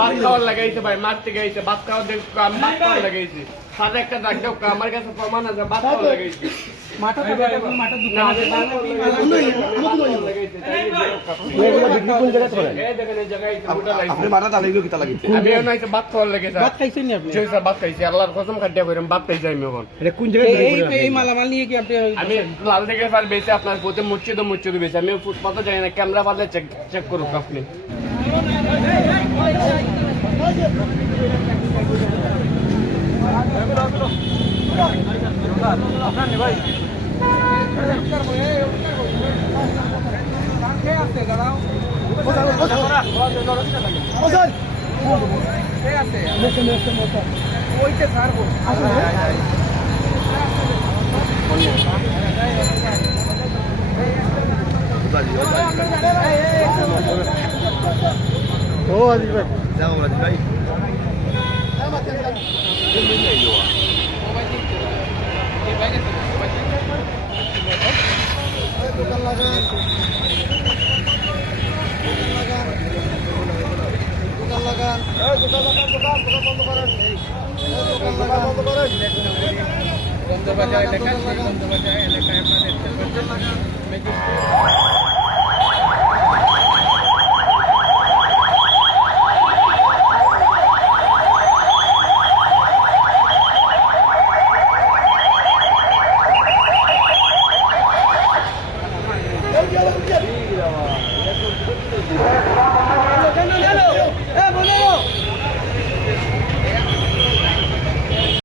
ভাত খাওয়ার লাগাইছে ভাই, মারতে গাইছে, ভাত খাওয়ার ভাত খাওয়ার লাগাইছি। সাথে একটা ডাক দাও, আমার কাছে প্রমাণ আছে ভাত খাওয়ার লাগাইছি। আল্লাহর কসম খাদ্য কইরাম ভাত খাইছি আমি এখন। আমি লাল থেকে বেশি আপনার প্রতি মসজিদ বেশি আমি ফুটপাতে যাই না, ক্যামেরা পালে চেক করুক আপনি। ও আজিজ ভাই যাও আজিজ ভাই দোকান লাগান বন্ধ করেন বন্ধ বাজার এলাকা বন্ধ বাজার এলাকায় আপনাদের